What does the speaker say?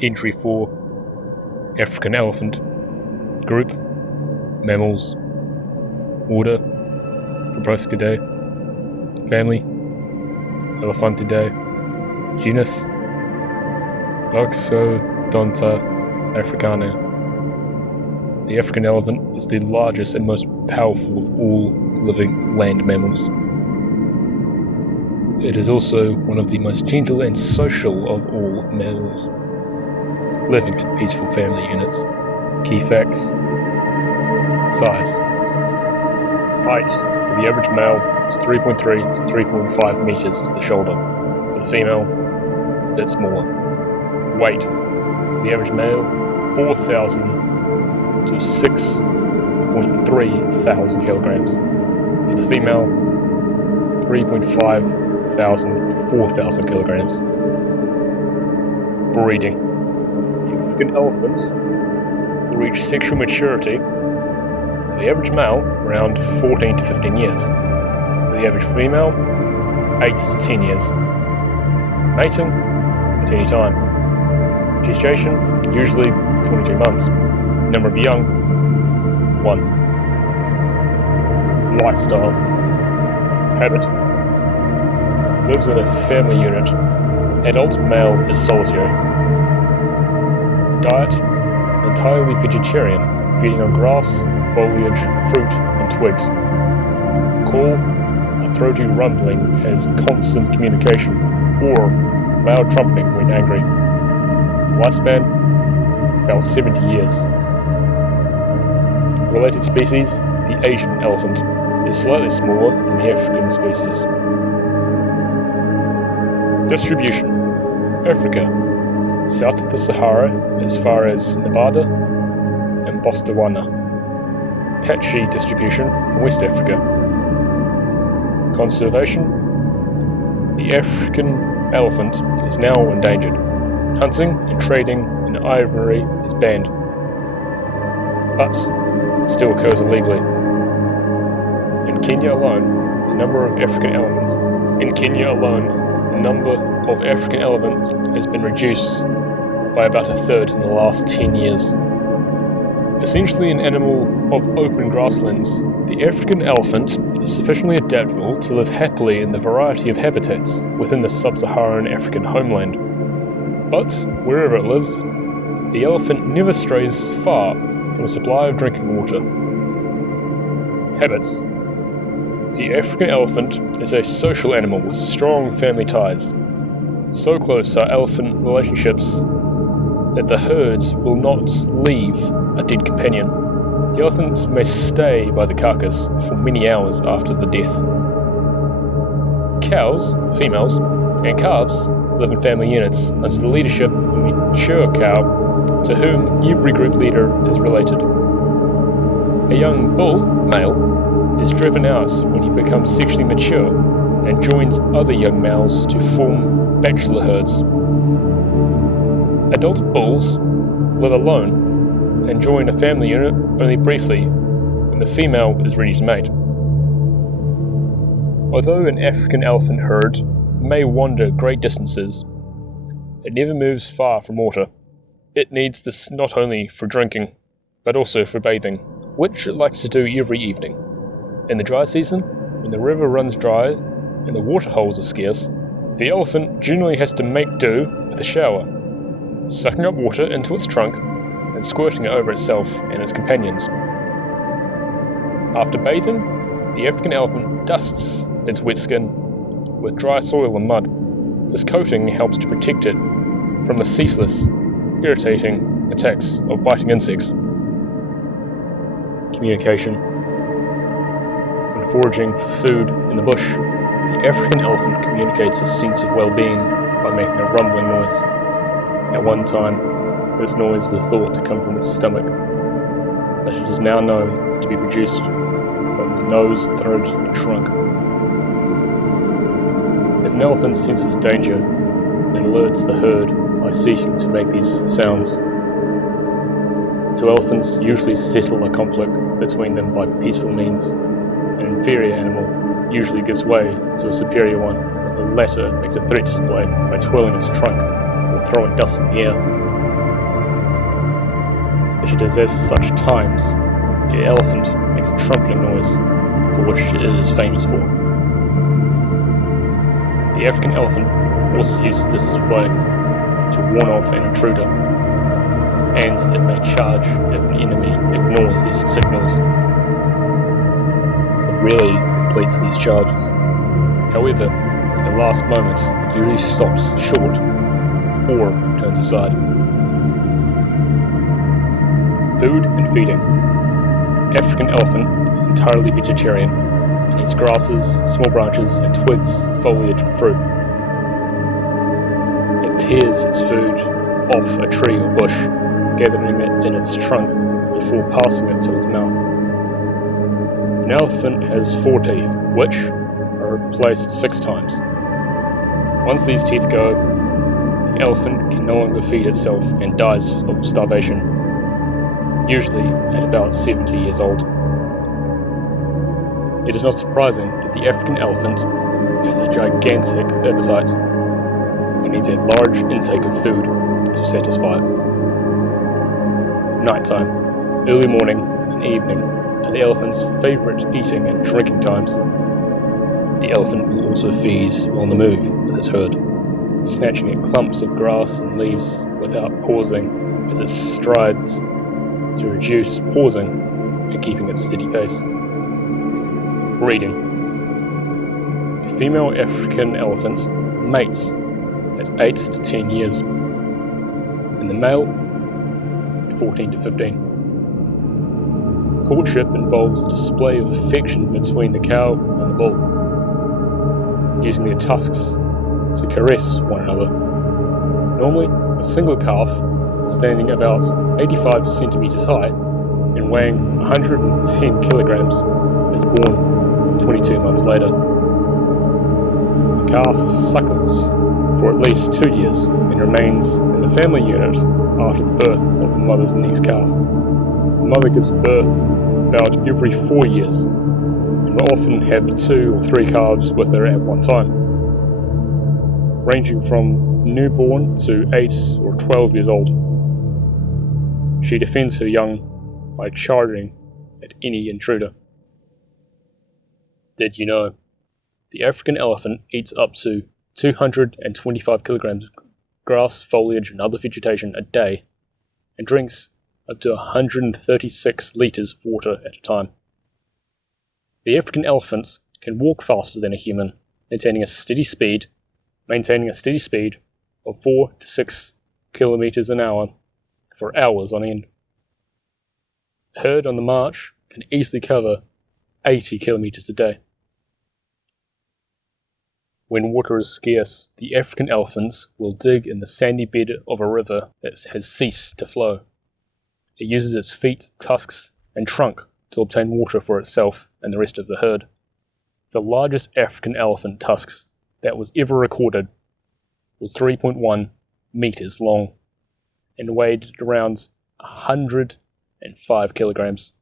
Entry 4, African elephant. Group, mammals. Order, Proboscidae. Family, Elephantidae. Genus, Loxodonta africana. The African elephant is the largest and most powerful of all living land mammals. It is also one of the most gentle and social of all mammals, living in peaceful family units. Key facts. Size. Height for the average male is 3.3 to 3.5 meters to the shoulder. For the female, a bit smaller. Weight. For the average male, 4,000 to 6.3 thousand kilograms. For the female, 3.5 thousand to 4,000 kilograms. Breeding. The African elephant will reach sexual maturity for the average male around 14 to 15 years. For the average female, 8 to 10 years. Mating at any time. Gestation usually 22 months. Number of young, 1. Lifestyle. Habit. Lives in a family unit. Adult male is solitary. Diet, entirely vegetarian, feeding on grass, foliage, fruit, and twigs. Call, a throaty rumbling as constant communication, or loud trumpeting when angry. Lifespan, about 70 years. Related species, the Asian elephant, is slightly smaller than the African species. Distribution. Africa, south of the Sahara as far as Nevada and Botswana. Patchy distribution in West Africa. Conservation. The African elephant is now endangered. Hunting and trading in ivory is banned, but still occurs illegally. In Kenya alone, the number of African elephants has been reduced by about a third in the last 10 years. Essentially an animal of open grasslands, the African elephant is sufficiently adaptable to live happily in the variety of habitats within the sub-Saharan African homeland. But wherever it lives, the elephant never strays far from a supply of drinking water. Habits. The African elephant is a social animal with strong family ties. So close are elephant relationships that the herds will not leave a dead companion. The elephants may stay by the carcass for many hours after the death. Cows, females, and calves live in family units under the leadership of a mature cow to whom every group leader is related. A young bull, male, is driven out when he becomes sexually mature and joins other young males to form bachelor herds. Adult bulls live alone and join a family unit only briefly when the female is ready to mate. Although an African elephant herd may wander great distances, it never moves far from water. It needs this not only for drinking, but also for bathing, which it likes to do every evening. In the dry season, when the river runs dry and the water holes are scarce, the elephant generally has to make do with a shower, sucking up water into its trunk and squirting it over itself and its companions. After bathing, the African elephant dusts its wet skin with dry soil and mud. This coating helps to protect it from the ceaseless, irritating attacks of biting insects. Communication. When foraging for food in the bush, the African elephant communicates a sense of well-being by making a rumbling noise. At one time, this noise was thought to come from its stomach, but it is now known to be produced from the nose, throat, and trunk. If an elephant senses danger, it alerts the herd by ceasing to make these sounds. Two elephants usually settle a conflict between them by peaceful means. An inferior animal usually gives way to a superior one, and the latter makes a threat display by twirling its trunk or throwing dust in the air. which it is at such times the elephant makes a trumpling noise for which it is famous for. The African elephant also uses this as a way to warn off an intruder, and it may charge if an enemy ignores these signals. It rarely completes these charges. However, at the last moment, it usually stops short or turns aside. Food and feeding. African elephant is entirely vegetarian and eats grasses, small branches and twigs, foliage and fruit. It tears its food off a tree or bush, gathering it in its trunk before passing it to its mouth. An elephant has 4 teeth, which are replaced 6 times. Once these teeth go, the elephant can no longer feed itself and dies of starvation, usually at about 70 years old. It is not surprising that the African elephant has a gigantic appetite and needs a large intake of food to satisfy it. Nighttime, early morning, and evening are the elephant's favourite eating and drinking times. The elephant will also feed on the move with its herd, snatching at clumps of grass and leaves without pausing as it strides to reduce pausing and keeping its steady pace. Breeding. A female African elephant mates at 8 to 10 years, and the male at 14 to 15. Courtship involves a display of affection between the cow and the bull, using their tusks to caress one another. Normally, a single calf, standing about 85 centimeters high and weighing 110 kilograms, is born 22 months later. The calf suckles for at least 2 years and remains in the family unit after the birth of the mother's next calf. The mother gives birth about every 4 years and will often have 2 or 3 calves with her at one time, ranging from newborn to 8 or 12 years old. She defends her young by charging at any intruder. Did you know? The African elephant eats up to 225 kilograms of grass, foliage, and other vegetation a day, and drinks up to 136 liters of water at a time. The African elephant can walk faster than a human, maintaining a steady speed of 4 to 6 kilometers an hour for hours on end. A herd on the march can easily cover 80 kilometers a day. When water is scarce, the African elephants will dig in the sandy bed of a river that has ceased to flow. It uses its feet, tusks, and trunk to obtain water for itself and the rest of the herd. The largest African elephant tusks that was ever recorded was 3.1 meters long and weighed around 105 kilograms.